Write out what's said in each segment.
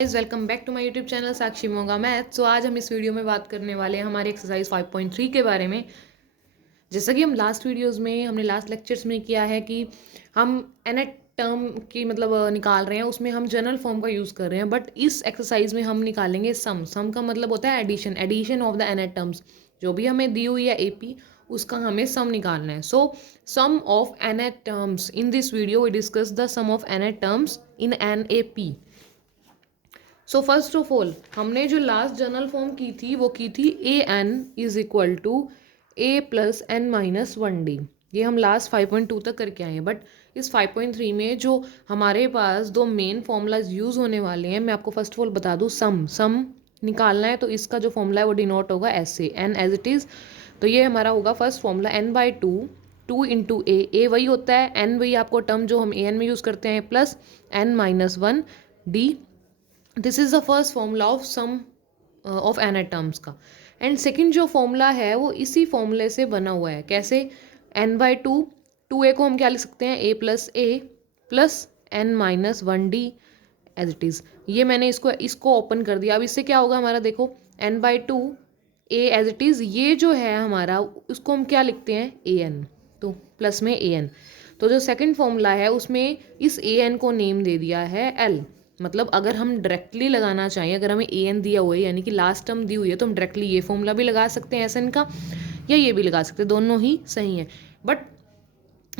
Guys welcome back to my YouTube channel Sakshi Moga math. So आज हम इस वीडियो में बात करने वाले हैं हमारे एक्सरसाइज 5.3 के बारे में। जैसा कि हम लास्ट वीडियोस में हमने लास्ट लेक्चर्स में किया है कि हम एनेट टर्म की निकाल रहे हैं, उसमें हम जनरल फॉर्म का यूज़ कर रहे हैं। बट इस एक्सरसाइज में हम निकालेंगे सम का मतलब होता है addition of the nth terms. जो भी हमें दी हुई है एपी, उसका हमें सम निकालना है। So sum of nth terms, in this video we discuss the sum of nth terms in an AP. So first of all हमने जो लास्ट जनरल फॉर्म की थी वो की थी a n is equal to a plus n minus one d. ये हम last 5.2 तक करके आए हैं। बट इस 5.3 में जो हमारे पास दो मेन फॉर्मूलाज यूज़ होने वाले हैं, मैं आपको फर्स्ट ऑफ ऑल बता दूँ। सम निकालना है तो इसका जो फॉर्मूला है वो डिनोट होगा एस से, एन एज इट इज़। तो ये हमारा होगा first formula n by two into a वही होता है, एन वही आपको टर्म जो हम ए एन में यूज़ करते हैं, plus n minus one d. This is the first formula of sum of nth terms का। एंड सेकंड जो फॉर्मूला है वो इसी फॉर्मूले से बना हुआ है। कैसे? एन बाई टू ए को हम क्या लिख सकते हैं, a plus n minus one d as it is. ये मैंने इसको ओपन कर दिया। अब इससे क्या होगा हमारा, देखो n by two a as it is, ये जो है हमारा उसको हम क्या लिखते हैं, ए एन। तो प्लस में ए एन। तो जो सेकंड फॉर्मूला है उसमें इस ए एन को नेम दे दिया है एल। मतलब अगर हम डायरेक्टली लगाना चाहें, अगर हमें ए एन दिया हुआ है यानी कि लास्ट टर्म दी हुई है, तो हम डायरेक्टली ये फॉर्मूला भी लगा सकते हैं एस एन का, या ये भी लगा सकते हैं, दोनों ही सही है। बट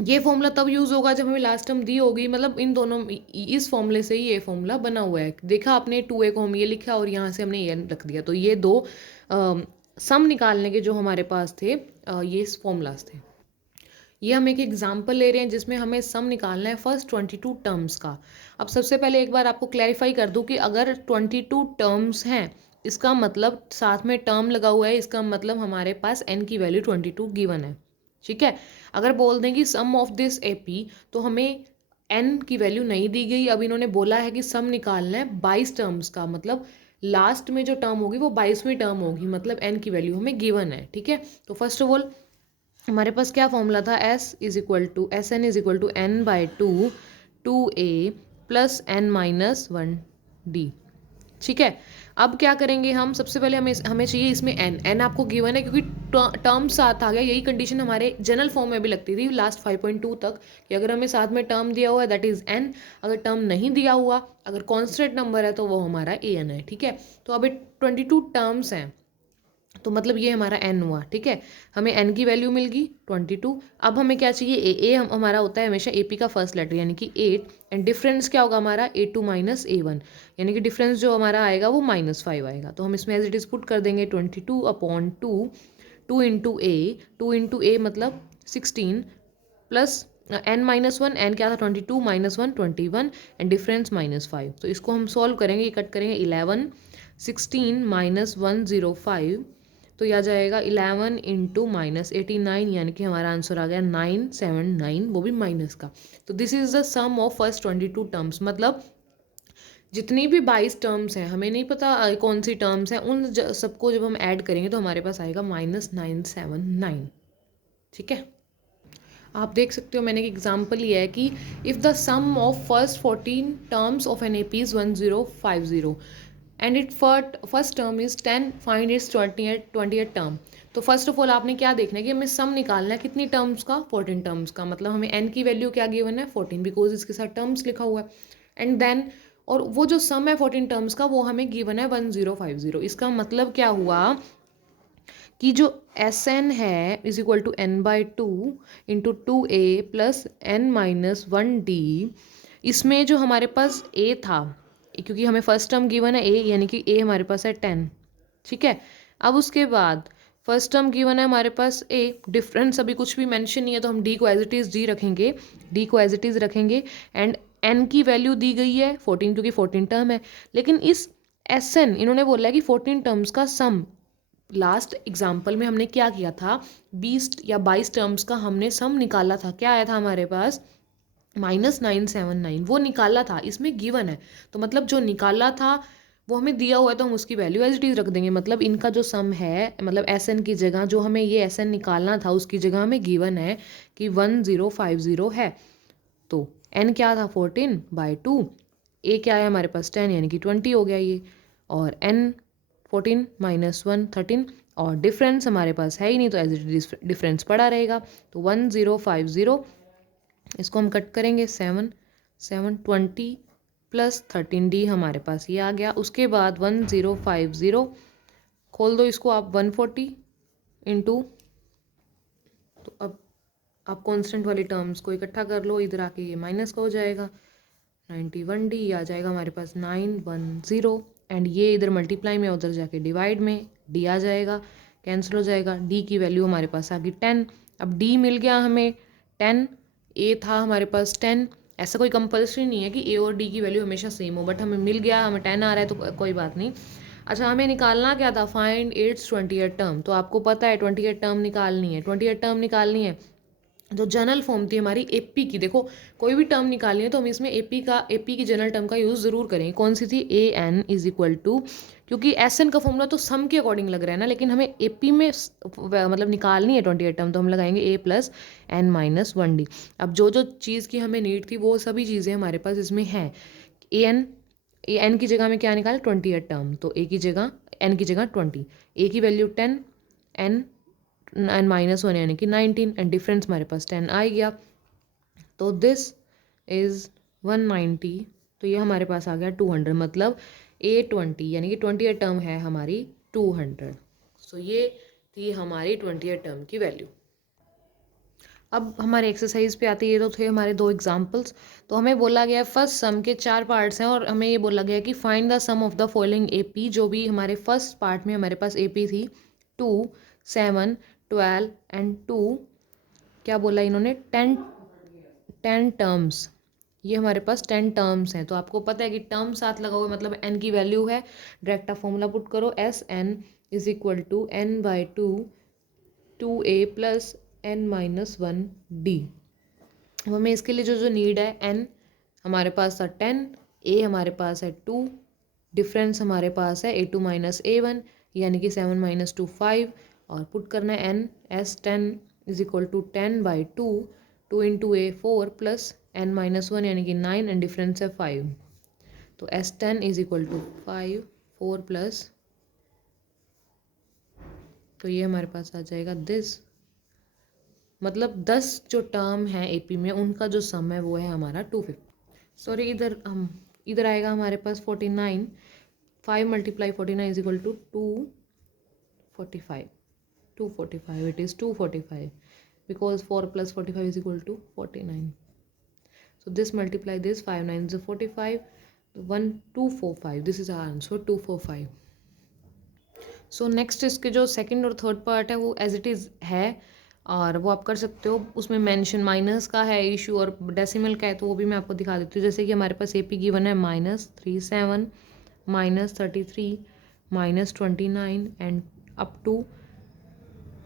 ये फॉर्मूला तब यूज़ होगा जब हमें लास्ट टर्म दी होगी। मतलब इन दोनों, इस फॉर्मूले से ही ये फॉर्मूला बना हुआ है। देखा आपने, टू ए को हम ये लिखा और यहाँ से हमने ए एन रख दिया। तो ये दो सम निकालने के जो हमारे पास थे ये फॉर्मूलाज थे। ये हम एक एग्जाम्पल ले रहे हैं जिसमें हमें सम निकालना है फर्स्ट 22 टर्म्स का। अब सबसे पहले एक बार आपको क्लैरिफाई कर दूं कि अगर 22 टर्म्स हैं, इसका मतलब साथ में टर्म लगा हुआ है, इसका मतलब हमारे पास n की वैल्यू 22 गिवन है। ठीक है। अगर बोल दें कि सम ऑफ दिस एपी, तो हमें n की वैल्यू नहीं दी गई। अब इन्होंने बोला है कि सम निकालना है 22 टर्म्स का, मतलब लास्ट में जो टर्म होगी वो 22वीं टर्म होगी, मतलब n की वैल्यू हमें गिवन है। ठीक है। तो फर्स्ट ऑफ ऑल हमारे पास क्या फॉर्मूला था, s n is equal to n by two a plus n minus one d. ठीक है। अब क्या करेंगे हम, सबसे पहले हमें चाहिए इसमें एन आपको गिवन है क्योंकि टर्म साथ आ गया। यही कंडीशन हमारे जनरल फॉर्म में भी लगती थी लास्ट 5.2 तक, कि अगर हमें साथ में टर्म दिया हुआ है दैट इज़ एन, अगर टर्म नहीं दिया हुआ, अगर कॉन्स्टेंट नंबर है तो वो हमारा ए एन है। ठीक है। तो अभी 22 टर्म्स हैं, तो मतलब ये हमारा n हुआ। ठीक है। हमें n की वैल्यू मिल गई 22। अब हमें क्या चाहिए, ए हमारा होता है हमेशा एपी का फर्स्ट लेटर यानी कि 8। एंड डिफरेंस क्या होगा हमारा, A2 माइनस A1, यानी कि डिफरेंस जो हमारा आएगा वो -5 आएगा। तो हम इसमें एज इट इज पुट कर देंगे 22/2, टू इंटू ए मतलब 16 plus n minus one, n क्या था 22 माइनस वन 21 एंड डिफरेंस -5। तो इसको हम सॉल्व करेंगे, ये कट करेंगे 11, 16 माइनस 105, तो यह आ जाएगा 11 इंटू माइनस 89, यानी कि हमारा आंसर आ गया 979, वो भी माइनस का। तो this is the sum of first 22 terms. मतलब जितनी भी 22 टर्म्स हैं, हमें नहीं पता कौन सी टर्म्स हैं, उन सबको जब हम ऐड करेंगे तो हमारे पास आएगा -979। ठीक है। आप देख सकते हो मैंने एक एग्जाम्पल लिया है कि if the sum of first 14 terms of an A P is 1050 and it first term is 10, find its 20th term. तो फर्स्ट ऑफ ऑल आपने क्या देखना है कि हमें सम निकालना है कितनी टर्म्स का, 14 टर्म्स का। मतलब हमें n की वैल्यू क्या गिवन है, 14, बिकॉज इसके साथ टर्म्स लिखा हुआ है। एंड देन, और वो जो सम है 14 टर्म्स का वो हमें गिवन है 1050। इसका मतलब क्या हुआ कि जो एस एन है is equal to n by two into two a plus n minus one d. इसमें जो हमारे पास ए था, क्योंकि हमें फर्स्ट टर्म गिवन है ए, यानी कि ए हमारे पास है 10। ठीक है। अब उसके बाद फर्स्ट टर्म गिवन है हमारे पास ए, डिफरेंस अभी कुछ भी मेंशन नहीं है तो हम डी को एज इट इज़ रखेंगे। एंड एन की वैल्यू दी गई है 14, क्योंकि 14 टर्म है। लेकिन इस एस एन इन्होंने बोला है कि 14 टर्म्स का सम, लास्ट एग्जाम्पल में हमने क्या किया था, 20 या 22 टर्म्स का हमने सम निकाला था। क्या आया था हमारे पास, -979, वो निकाला था, इसमें गिवन है। तो मतलब जो निकाला था वो हमें दिया हुआ है तो हम उसकी वैल्यू एज इट इज़ रख देंगे। मतलब इनका जो सम है, मतलब एस एन की जगह जो हमें ये एस एन निकालना था उसकी जगह हमें गिवन है कि 1050 है। तो एन क्या था 14/2, ए क्या है हमारे पास 10 यानी कि 20 हो गया ये, और n 14 माइनस 1 13, और डिफरेंस हमारे पास है ही नहीं तो एज इट डिफरेंस पड़ा रहेगा। तो 1050, इसको हम कट करेंगे 7 7 20 प्लस 13d हमारे पास ये आ गया। उसके बाद 1050 खोल दो इसको आप 140 इंटू, तो अब आप कांस्टेंट वाली टर्म्स को इकट्ठा कर लो, इधर आके ये माइनस का हो जाएगा 91d, आ जाएगा हमारे पास 910, एंड ये इधर मल्टीप्लाई में उधर जाके डिवाइड में d आ जाएगा, कैंसिल हो जाएगा। d की वैल्यू हमारे पास आ गई 10। अब d मिल गया हमें 10, a था हमारे पास 10। ऐसा कोई कंपल्सरी नहीं है कि a और d की वैल्यू हमेशा सेम हो, बट हमें मिल गया, हमें 10 आ रहा है तो कोई बात नहीं। अच्छा, हमें निकालना क्या था, फाइंड इट्स 20th टर्म। तो आपको पता है 20th टर्म निकालनी है, 20th टर्म निकालनी है। जो जनरल फॉर्म थी हमारी एपी की, देखो कोई भी टर्म निकालनी है तो हम इसमें एपी की जनरल टर्म का यूज़ ज़रूर करें। कौन सी थी, a n is equal to, क्योंकि एस एन का फॉर्मूला तो सम के अकॉर्डिंग लग रहा है ना, लेकिन हमें एपी में मतलब निकालनी है 20th टर्म, तो हम लगाएंगे ए प्लस एन माइनस 1d। अब जो जो चीज़ की हमें नीड थी वो सभी चीज़ें हमारे पास इसमें हैं। ए एन की जगह में क्या निकाले 20th टर्म, तो ए की जगह एन की जगह 20, ए की वैल्यू 10, एन माइनस 1 यानी कि 19, एंड डिफरेंस हमारे पास 10 आ गया। तो दिस इज़ 190, तो ये हमारे पास आ गया 200, मतलब A20 यानी कि 20th टर्म है हमारी 200। सो ये थी हमारी 20th टर्म की वैल्यू। अब हमारे एक्सरसाइज पे आते, ये तो थे हमारे दो एग्जाम्पल्स। तो हमें बोला गया फर्स्ट सम के 4 पार्ट्स हैं, और हमें ये बोला गया कि find the sum of the following AP. जो भी हमारे फर्स्ट पार्ट में हमारे पास एपी थी 2 7 12 एंड 2, क्या बोला इन्होंने 10 टर्म्स। ये हमारे पास 10 टर्म्स हैं। तो आपको पता है कि टर्म साथ लगा हुआ मतलब n की वैल्यू है, डायरेक्ट आप फॉर्मूला पुट करो, s n is equal to n by 2a plus n minus 1d। अब हमें इसके लिए जो जो नीड है, n हमारे पास था 10, a हमारे पास है 2, डिफरेंस हमारे पास है a2 माइनस a1 यानी कि 7 माइनस 2 5, और पुट करना है n s 10 is equal to 10 by 2 into a 4 plus n minus 1 यानी कि 9, एंड डिफरेंस है 5। तो s 10 is equal to 5 4 plus, तो ये हमारे पास आ जाएगा दिस, मतलब 10 जो टर्म है एपी में उनका जो सम है वो है हमारा 250। सॉरी, इधर आएगा हमारे पास 49, 5 multiply 49 is equal to 245, 245, it is 245 because 4 plus 45 is equal to 49। So this multiply this, 5 9 is 45, 1245, this is our answer 245। So next इसके जो सेकंड और थर्ड पार्ट है वो एज इट इज़ है, और वो आप कर सकते हो। उसमें मेंशन माइनस का है इशू और डेसिमल का है, तो वो भी मैं आपको दिखा देती हूँ। जैसे कि हमारे पास एपी गिवन है -37 -33 -29 एंड अप टू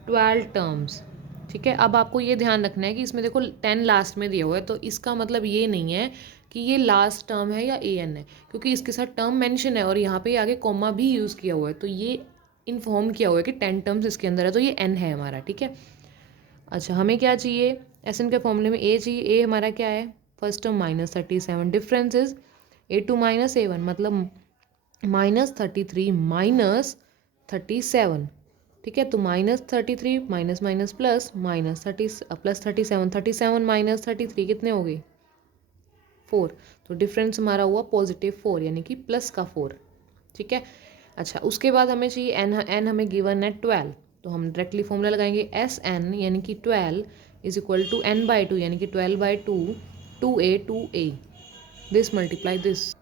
12 टर्म्स। ठीक है, अब आपको ये ध्यान रखना है कि इसमें देखो 10 लास्ट में दिया हुआ है, तो इसका मतलब ये नहीं है कि ये लास्ट टर्म है या ए एन है, क्योंकि इसके साथ टर्म मेंशन है और यहाँ पे आगे कॉमा भी यूज़ किया हुआ है, तो ये इन्फॉर्म किया हुआ है कि 10 टर्म्स इसके अंदर है, तो ये एन है हमारा। ठीक है, अच्छा हमें क्या चाहिए, एस एन के फॉर्मूले में ए चाहिए। ए हमारा क्या है, first term -37, difference is A2 minus A1, मतलब -33 माइनस 37। ठीक है, तो -33 minus minus plus -30 plus 37 minus 33 कितने हो गए 4, तो डिफरेंस हमारा हुआ +4 यानी कि प्लस का 4। ठीक है, अच्छा उसके बाद हमें चाहिए एन हमें गिवन है 12, तो हम डायरेक्टली फॉर्मूला लगाएंगे एस एन यानी कि 12 is equal to n by 2 यानी कि 12 by 2 2a this multiply this,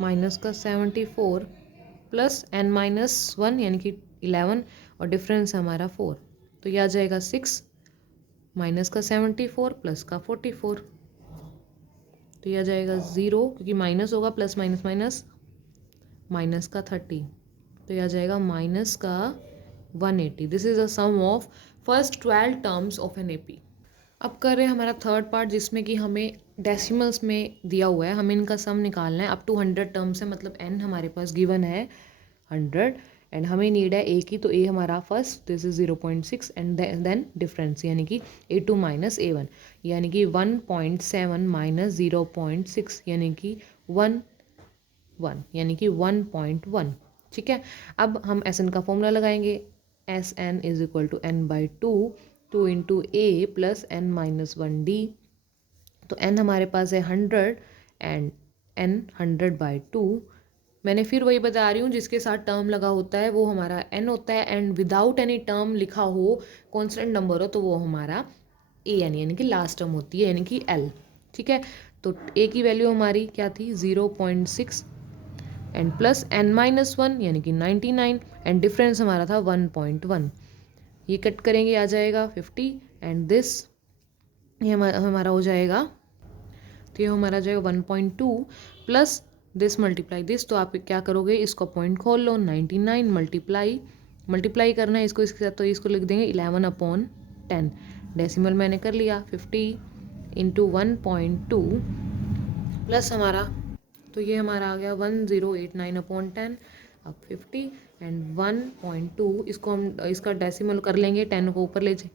minus का 74 प्लस n माइनस 1 यानी कि 11, और डिफरेंस हमारा 4, तो यह आ जाएगा 6 माइनस का 74 प्लस का 44, तो यह आ जाएगा 0 क्योंकि माइनस होगा, प्लस माइनस माइनस माइनस का 30, तो यह आ जाएगा माइनस का 180। This is a sum of first 12 terms of an AP. अब कर रहे हैं हमारा थर्ड पार्ट, जिसमें कि हमें डेसिमल्स में दिया हुआ है, हमें इनका सम निकालना है। अप टू 100 टर्म्स है, मतलब n हमारे पास गिवन है 100, एंड हमें नीड है ए की, तो ए हमारा first, this is 0.6 and then difference यानी कि A2 माइनस A1 यानी कि 1.7 माइनस 0.6 यानी कि 1 यानी कि 1.1। ठीक है, अब हम एस एन का फॉर्मूला लगाएंगे। S n is equal to n by two into a plus n minus 1D। तो एन हमारे पास है 100 एंड एन 100/2। मैंने फिर वही बता रही हूँ, जिसके साथ टर्म लगा होता है वो हमारा एन होता है, एंड विदाउट एनी टर्म लिखा हो, कॉन्स्टेंट नंबर हो, तो वो हमारा ए एन यानी कि लास्ट टर्म होती है यानी कि एल। ठीक है, तो ए की वैल्यू हमारी क्या थी 0.6 एंड प्लस एन माइनस 1 यानी कि 99 एंड डिफरेंस हमारा था 1.1। ये कट करेंगे आ जाएगा 50 एंड दिस ये हमारा हो जाएगा, तो ये हमारा जाएगा 1.2 प्लस दिस मल्टीप्लाई दिस। तो आप क्या करोगे, इसको पॉइंट खोल लो, 99 मल्टीप्लाई करना है इसको इसके साथ, तो इसको लिख देंगे 11/10। डेसिमल मैंने कर लिया 50 इंटू 1.2 प्लस हमारा, तो ये हमारा आ गया 1089/10। अब 50 एंड 1.2, इसको हम इसका डेसिमल कर लेंगे, 10 को ऊपर ले जाए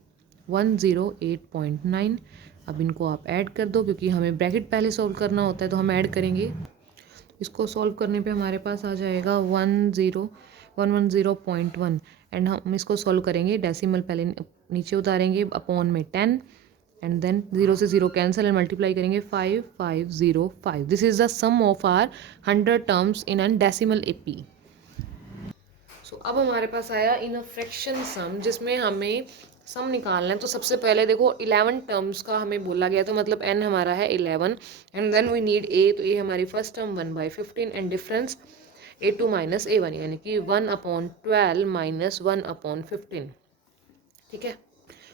108.9। अब इनको आप ऐड कर दो, क्योंकि हमें ब्रैकेट पहले सॉल्व करना होता है तो हम ऐड करेंगे। इसको सॉल्व करने पे हमारे पास आ जाएगा 110.1 एंड हम इसको सॉल्व करेंगे, डेसिमल पहले नीचे उतारेंगे, अपॉन में 10 एंड देन 0 से 0 कैंसिल एंड मल्टीप्लाई करेंगे 5505। This is the sum of our 100 terms in an decimal AP. So अब हमारे पास आया इन अ फ्रैक्शन सम, जिसमें हमें सम निकालना है। तो सबसे पहले देखो 11 टर्म्स का हमें बोला गया, तो मतलब n हमारा है 11 and then we need a, तो a हमारी first term 1/15 and difference A2 minus A1 यानी कि 1/12 माइनस 1/15। ठीक है,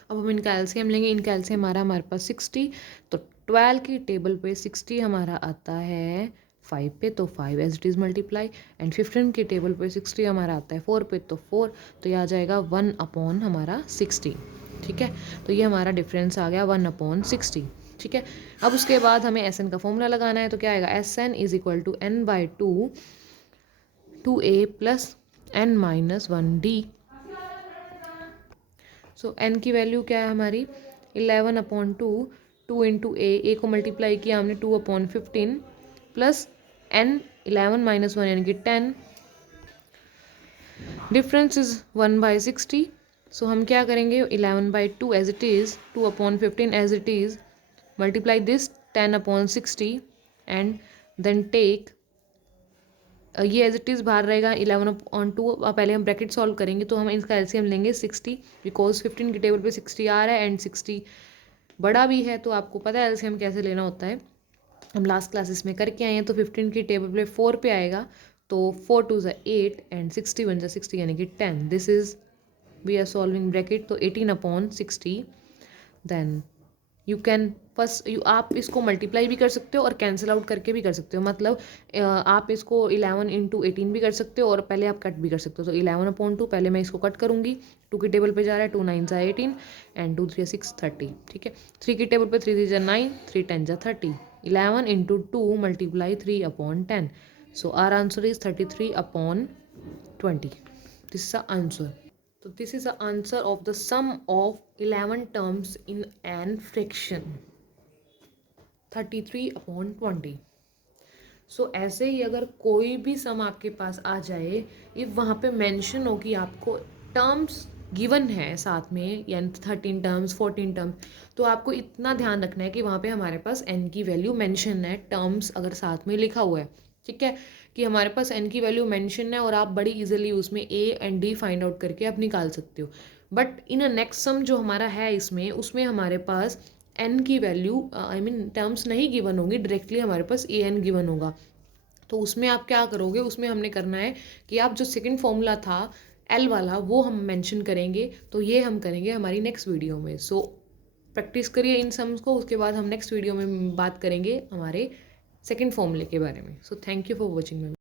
अब हम इनका एलसीएम लेंगे। इनका एलसीएम हमारे पास 60, तो 12 की टेबल पे 60 हमारा आता है 5 पे, तो 5 as it is multiply and 15 की टेबल पे 60 हमारा आता है 4 पे, तो 4, तो ये आ जाएगा 1 हमारा 60। ठीक है, तो ये हमारा डिफरेंस आ गया 1/60। ठीक है, अब उसके बाद हमें एस एन का फॉर्मूला लगाना है, तो क्या आएगा, s n is equal to n/2 a plus n minus 1D। So n की वैल्यू क्या है हमारी 11/2, 2 इंटू ए को मल्टीप्लाई किया हमने 2/15 प्लस n 11 माइनस 1 यानी कि 10, डिफरेंस इज 1/60। सो हम क्या करेंगे 11/2 as it is, 2/15 as it is, multiply this 10/60 and then take, ये एज इट इज़ बाहर रहेगा 11/2। पहले हम ब्रैकेट सॉल्व करेंगे, तो हम इसका एलसीएम लेंगे 60, बिकॉज 15 की टेबल पे 60 आ रहा है एंड 60 बड़ा भी है, तो आपको पता है एलसीएम कैसे लेना होता है, हम लास्ट क्लासेस में करके आए हैं। तो 15 की टेबल पे 4 पे आएगा, तो 4 2 8 एंड 60 1 60 यानी कि 10। This is we are solving bracket, तो 18/60। देन यू कैन फर्स्ट आप इसको मल्टीप्लाई भी कर सकते हो और कैंसिल आउट करके भी कर सकते हो, मतलब आप इसको 11 इंटू 18 भी कर सकते हो और पहले आप कट भी कर सकते हो। तो 11/2 पहले मैं इसको कट करूँगी, 2 की टेबल पे जा रहा है, 2 9 18 एंड 2 3 6 30। ठीक है, 3 की टेबल पे 3 3 9, 3 10 30, 11 into 2 multiply 3/10। So our answer is 33/20। This is the answer. So this is the answer of the sum of 11 terms in an fraction, 33/20। सो ऐसे ही अगर कोई भी सम आपके पास आ जाए, इफ वहाँ पे मेंशन हो कि आपको टर्म्स गिवन है साथ में, यानी 13 टर्म्स 14 टर्म्स, तो आपको इतना ध्यान रखना है कि वहाँ पे हमारे पास n की वैल्यू मेंशन है, टर्म्स अगर साथ में लिखा हुआ है। ठीक है, कि हमारे पास n की वैल्यू मेंशन है और आप बड़ी इजीली उसमें a and d find out करके आप निकाल सकते हो। But in a next sum जो हमारा है इसमें, उसमें हमारे पास n की वैल्यू टर्म्स नहीं गिवन होंगी, डायरेक्टली हमारे पास a n गिवन होगा। तो उसमें आप क्या करोगे, उसमें हमने करना है कि आप जो सेकंड फॉर्मूला था एल वाला, वो हम मेंशन करेंगे। तो ये हम करेंगे हमारी नेक्स्ट वीडियो में। सो प्रैक्टिस करिए इन सम्स को, उसके बाद हम नेक्स्ट वीडियो में बात करेंगे हमारे सेकंड फॉर्मूले के बारे में। So thank you for watching.